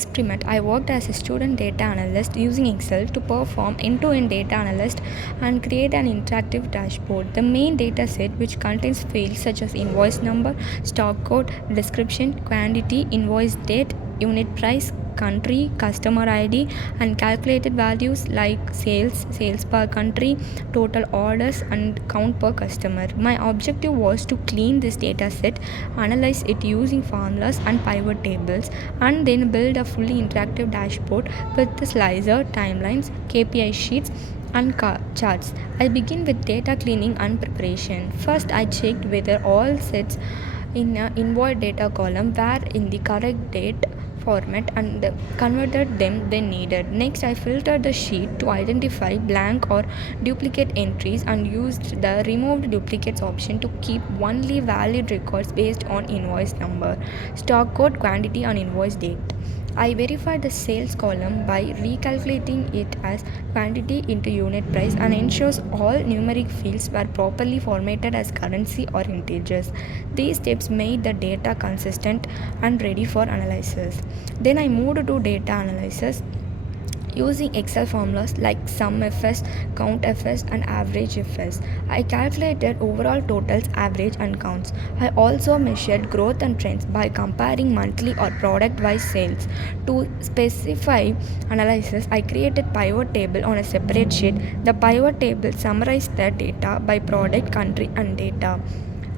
Experiment, I worked as a student data analyst using Excel to perform end-to-end data analysis and create an interactive dashboard. The main data set, which contains fields such as invoice number, stock code, description, quantity, invoice date, unit price, country, customer ID, and calculated values like sales per country, total orders, and count per customer. My objective was to clean this data set, analyze it using formulas and pivot tables, and then build a fully interactive dashboard with the slicer, timelines, KPI sheets, and charts. I begin with data cleaning and preparation. First, I checked whether all sets in an invoice data column were in the correct date format and converted them when needed. Next, I filtered the sheet to identify blank or duplicate entries and used the remove duplicates option to keep only valid records based on invoice number, stock code, quantity, and invoice date. I verified the sales column by recalculating it as quantity into unit price and ensures all numeric fields were properly formatted as currency or integers. These steps made the data consistent and ready for analysis. Then I moved to data analysis using Excel formulas like sum FS, count FS, and average FS. I calculated overall totals, average, and counts. I also measured growth and trends by comparing monthly or product wise sales. To specify analysis, I created pivot table on a separate sheet. The pivot table summarized the data by product, country, and data.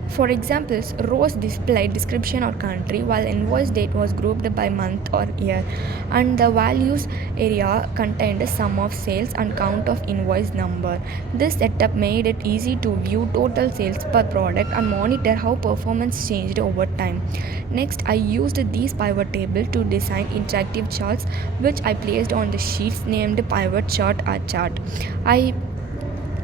For examples, rows displayed description or country, while invoice date was grouped by month or year, and the values area contained a sum of sales and count of invoice number. This setup made it easy to view total sales per product and monitor how performance changed over time. Next, I used these pivot table to design interactive charts, which I placed on the sheets named pivot chart or chart. I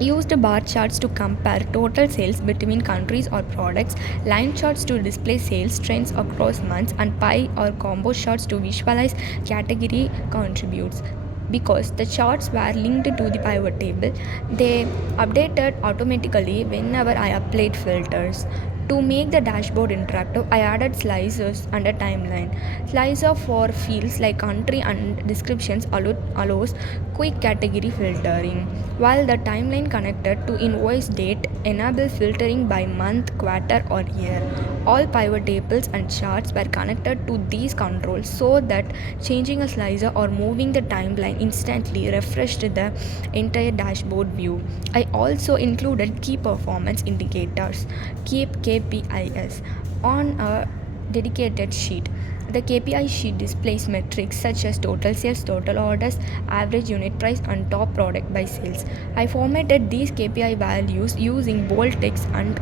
used bar charts to compare total sales between countries or products, line charts to display sales trends across months, and pie or combo charts to visualize category contributes. Because the charts were linked to the pivot table, they updated automatically whenever I applied filters. To make the dashboard interactive, I added slicers and a timeline. Slicer for fields like country and descriptions allows quick category filtering, while the timeline connected to invoice date enables filtering by month, quarter, or year. All pivot tables and charts were connected to these controls so that changing a slicer or moving the timeline instantly refreshed the entire dashboard view. I also included key performance indicators, KPIs, on a dedicated sheet. The KPI sheet displays metrics such as total sales, total orders, average unit price, and top product by sales. I formatted these KPI values using bold text and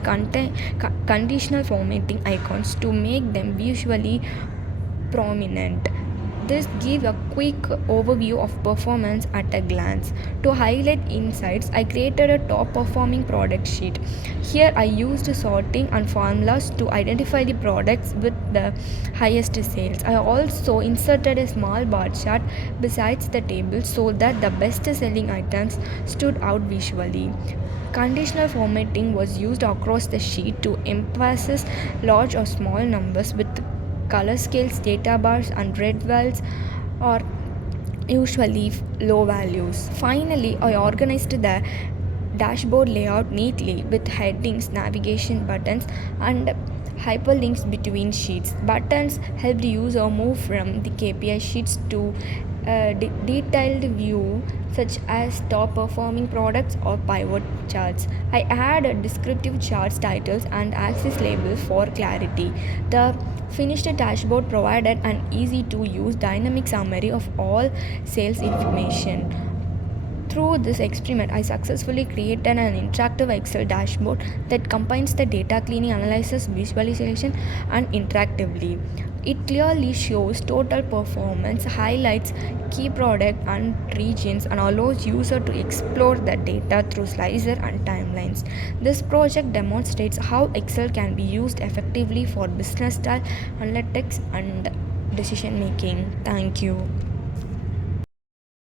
conditional formatting icons to make them visually prominent. This gives a quick overview of performance at a glance. To highlight insights, I created a top performing product sheet. Here I used sorting and formulas to identify the products with the highest sales. I also inserted a small bar chart besides the table so that the best selling items stood out visually. Conditional formatting was used across the sheet to emphasize large or small numbers with color scales, data bars, and red wells are usually low values. Finally, I organized the dashboard layout neatly with headings, navigation buttons, and hyperlinks between sheets. Buttons help the user move from the KPI sheets to a detailed view such as top performing products or pivot charts. I add descriptive charts titles and axis labels for clarity. The finished dashboard provided an easy to use dynamic summary of all sales information. Through this experiment, I successfully created an interactive Excel dashboard that combines the data cleaning, analysis, visualization, and interactively. It clearly shows total performance, highlights key product and regions, and allows user to explore the data through slicer and timelines. This project demonstrates how Excel can be used effectively for business style analytics and decision making. Thank you.